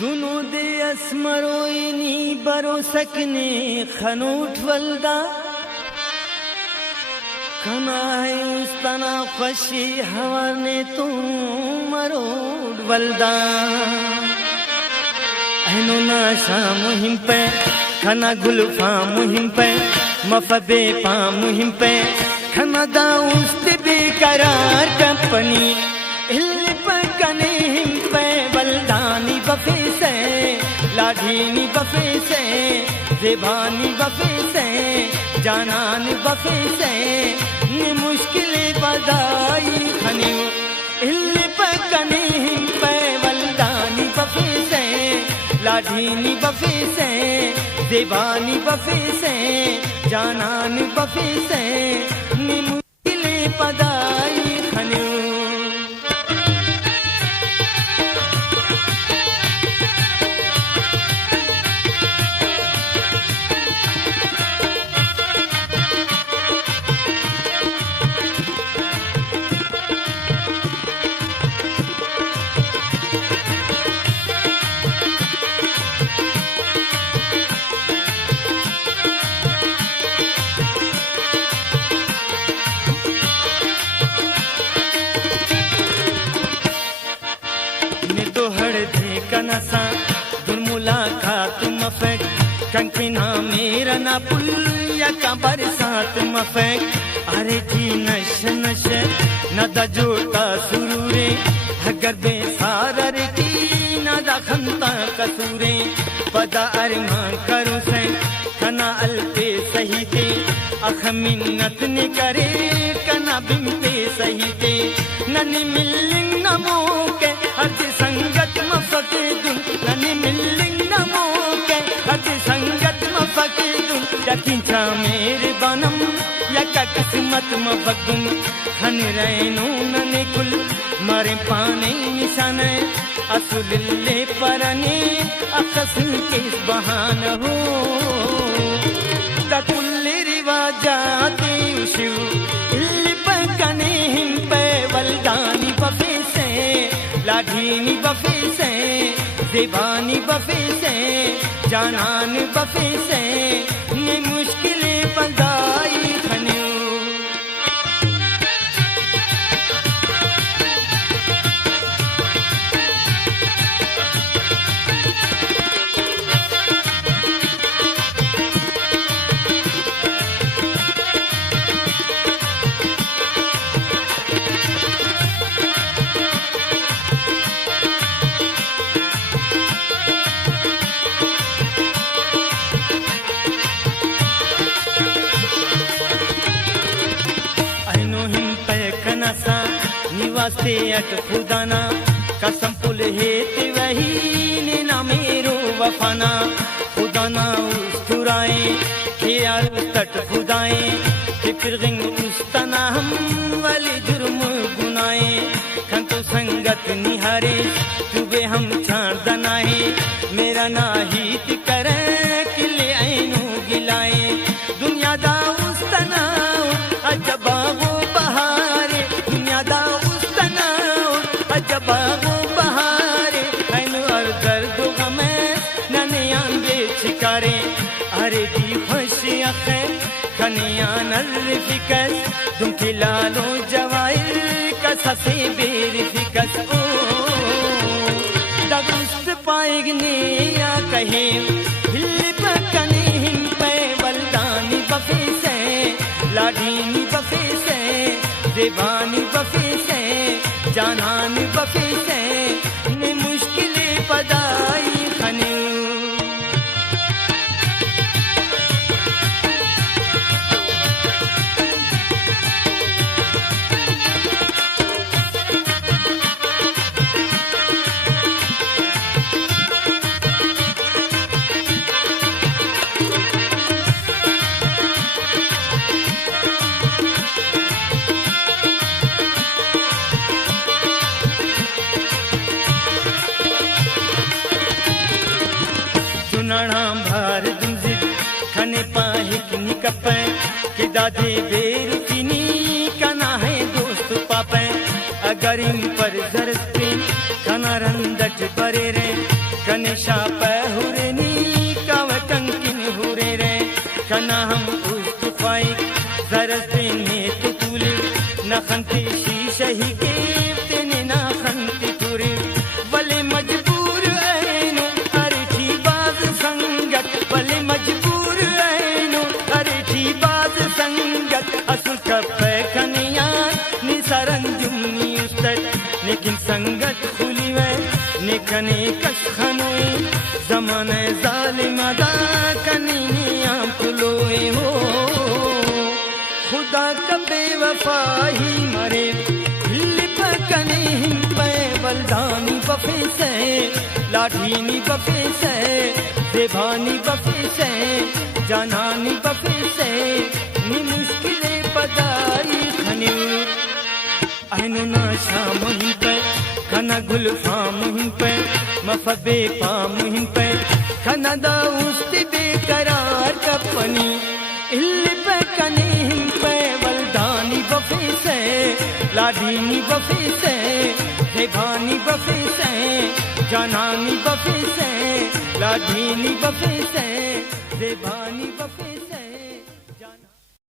दुनु दे अस्मरोइनी बरो सकने खनूठ वल्दा कनाए उस्तना फशी हवाने तुम मरोड वल्दा ऐनो नाशा मुहिम पे खना गुलफा मुहिम पे मफबे पा मुहिम पे खना दाउस्त बेकरार कंपनी हिल पकने हिम पे वल्दानी बफे से लाढ़ीनी बफे से ज़ेबानी बफे से जानानी बफे से नि मुश्किलें बदाई खनियो हिल पकने हिम पे वल्दानी बफे से लाढ़ीनी बफे से ज़ेबानी बफे से जानानी बफे से नि मुश्किलें बदाई खनियो कनसा दुर्मुलाकात मफक कंकना मेरा ना पुल या का बरसात मफक अरे जी नश नश न दजोता सुरूरे अगर बेसार की न दखनता कसूरे पदा अरमा करो से कना अलते सही ते अख मिन्नत ने करे कना बिम्पे सही ते ननी मिलिंग नमो के हर संगत मफके दुन ननी मिलिंग नमो के हर संगत मफके दुन यकिंचा मेरे बनम यका किस्मत मफकुन खन रैनो नने कुल मारे पाने निशान असुलिल्ले परने अकसन के बहान हो तकुल्ले रिवाजाते उशु इल्ली पकने हिम पे वल्दानी बफे से लाढ़ीनी बफे से ज़ेबानी बफे से जानान बफे से नि मुश्किलें बदाई खनियो निवासे अट खुदाना कसम पुल हेते वही ने ना मेरो वफाना खुदाना उस्तुराए ख्याल तट खुदाए फिक्र गिंग उस्तना हम वाले जुर्म गुनाए खंतो संगत निहारे तुबे हम छाड़ दनाए मेरा नाहित करे किले ऐनो गिलाए दुनिया दा उस्तना अजबा वो बहारे दुनिया दा जबागो बहारे ऐनो और दर्द गमे नने आंदे छिकारे अरे दी खुशी अखे खनिया नर्फिकस तुम खिलालो जवाइर कससे बेरफिकस ओ दगुस्त पाएगने या कहे हिल पकने हिम पे वल्दानी बफे से लाढ़ीनी बफे से ज़ेबानी बफे से जानान बफे से ने मुश्किलें पदाई खनियो भार दुजिक खने पाहिक निकपे कि दादे बेर किनी कना है दोस्त पापे अगर इन पर जरस्ती कना रंदट परे रे कनिशा पहुरनी कव कंकिन हुरे रे कना हम उस्त फाइक जरस्ते ने तुले न खंती शीशा ही के तेने न खंती तुरे बले मजबूर ऐनो अरठी बाज संगत बले मजबूर ऐनो अरठी बाज संगत असुल कपे कनिया नि सरंजुमनी उस्तत लेकिन संगत खुली वे निकने कस खनोए जमाने जालिमा दा कनिया खुलोए हो खुदा का बेवफा ही मरे लिप कने हिम पे बलदानी बफे से लाठीनी बफे से देवानी बफे से जानानी बफे से नि मुश्किले पदाई खने ऐनो ना शाम हिम पे खना गुल form him pay मफबे palm him pay खना दाउस्ती बेकरार कपनी इल्ली पे कने हिम पे वलदानी बफे से लाडीनी बफे से देवानी बफे से जानानी बफे से लाडीनी बफे से देवानी बफे से